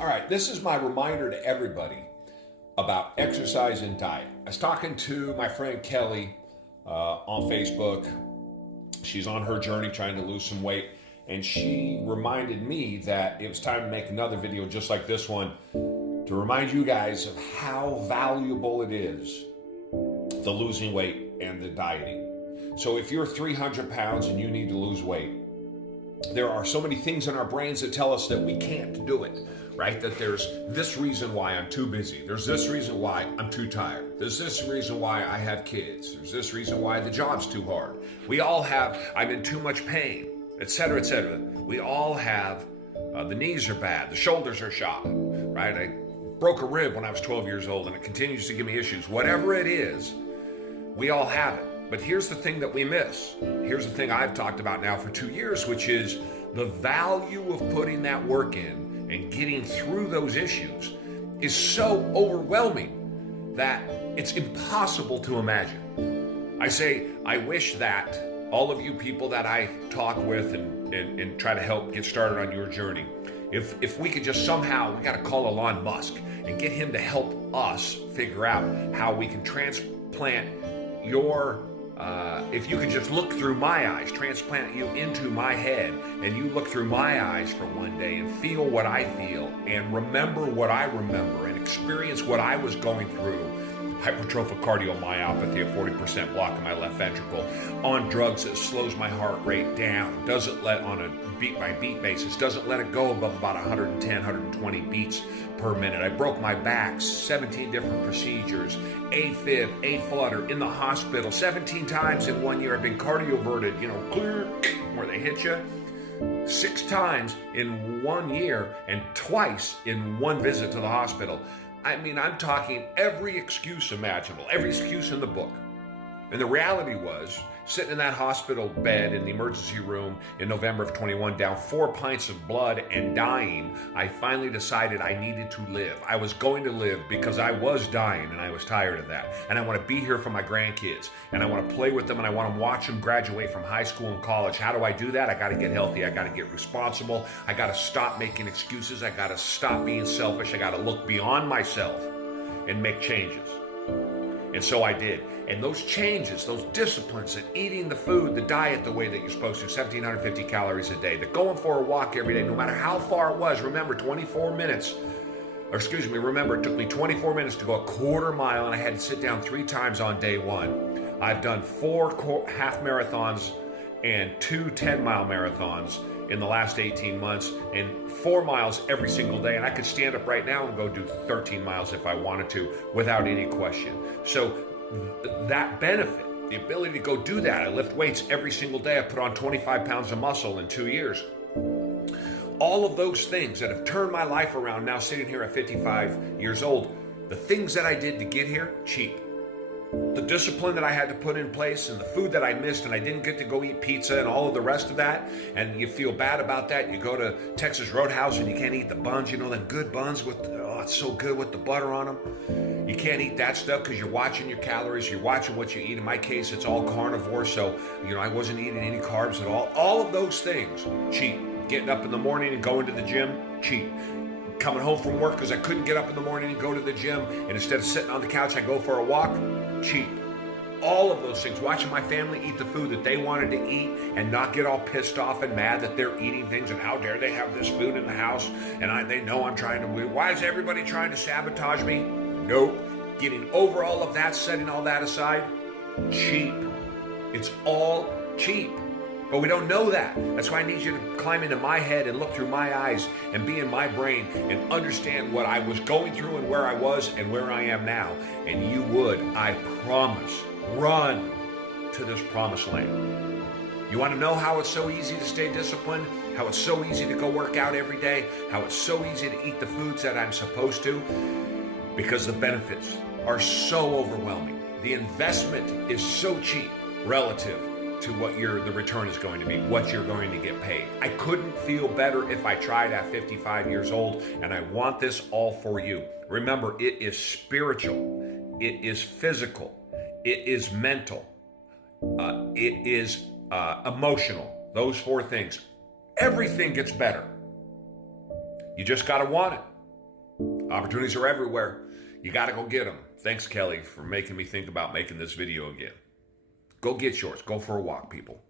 All right, this is my reminder to everybody about exercise and diet. I was talking to my friend Kelly on Facebook. She's on her journey trying to lose some weight, and she reminded me that it was time to make another video just like this one to remind you guys of how valuable it is, the losing weight and the dieting. So if you're 300 pounds and you need to lose weight, there are so many things in our brains that tell us that we can't do it, right? That there's this reason why I'm too busy. There's this reason why I'm too tired. There's this reason why I have kids. There's this reason why the job's too hard. We all have, I'm in too much pain, etc., etc. We all have, the knees are bad, the shoulders are shot, right? I broke a rib when I was 12 years old and it continues to give me issues. Whatever it is, we all have it. But here's the thing that we miss. Here's the thing I've talked about now for 2 years, which is the value of putting that work in and getting through those issues is so overwhelming that it's impossible to imagine. I say, I wish that all of you people that I talk with and try to help get started on your journey, if we could just somehow, we got to call Elon Musk and get him to help us figure out how we can transplant your if you could just look through my eyes, transplant you into my head, and you look through my eyes for one day and feel what I feel and remember what I remember and experience what I was going through. Hypertrophic cardiomyopathy, a 40% block in my left ventricle, on drugs that slows my heart rate down, doesn't let, on a beat-by-beat basis, doesn't let it go above about 110, 120 beats per minute. I broke my back, 17 different procedures, AFib, A-flutter, in the hospital, 17 times in 1 year. I've been cardioverted, clear, where they hit you. 6 times in 1 year and twice in one visit to the hospital. I mean, I'm talking every excuse imaginable, every excuse in the book. And the reality was, sitting in that hospital bed in the emergency room in November of 21, down 4 pints of blood and dying, I finally decided I needed to live. I was going to live because I was dying and I was tired of that. And I want to be here for my grandkids. And I want to play with them and I want to watch them graduate from high school and college. How do I do that? I got to get healthy. I got to get responsible. I got to stop making excuses. I got to stop being selfish. I got to look beyond myself and make changes. And so I did. And those changes, those disciplines, and eating the food, the diet the way that you're supposed to, 1,750 calories a day, the going for a walk every day, no matter how far it was, remember, remember, it took me 24 minutes to go a quarter mile, and I had to sit down 3 times on day 1. I've done 4 half marathons and 2 10-mile marathons in the last 18 months, and 4 miles every single day. And I could stand up right now and go do 13 miles if I wanted to without any question. So that benefit, the ability to go do that, I lift weights every single day. I put on 25 pounds of muscle in 2 years. All of those things that have turned my life around, now sitting here at 55 years old, the things that I did to get here, cheap. The discipline that I had to put in place and the food that I missed, and I didn't get to go eat pizza and all of the rest of that, and you feel bad about that. You go to Texas Roadhouse and you can't eat the buns, them good buns with, it's so good with the butter on them. You can't eat that stuff because you're watching your calories, you're watching what you eat. In my case, it's all carnivore, so, I wasn't eating any carbs at all. All of those things, cheap. Getting up in the morning and going to the gym, cheap. Coming home from work because I couldn't get up in the morning and go to the gym, and instead of sitting on the couch, I go for a walk, cheap. All of those things, watching my family eat the food that they wanted to eat and not get all pissed off and mad that they're eating things and how dare they have this food in the house, and they know I'm trying to win. Why is everybody trying to sabotage me? Nope. Getting over all of that, setting all that aside, cheap. It's all cheap. But we don't know that. That's why I need you to climb into my head and look through my eyes and be in my brain and understand what I was going through and where I was and where I am now. And you would, I promise, run to this promised land. You want to know how it's so easy to stay disciplined? How it's so easy to go work out every day? How it's so easy to eat the foods that I'm supposed to? Because the benefits are so overwhelming. The investment is so cheap relative to what the return is going to be, what you're going to get paid. I couldn't feel better if I tried at 55 years old, and I want this all for you. Remember, it is spiritual, it is physical, it is mental, it is emotional. Those 4 things. Everything gets better. You just got to want it. Opportunities are everywhere. You got to go get them. Thanks, Kelly, for making me think about making this video again. Go get yours. Go for a walk, people.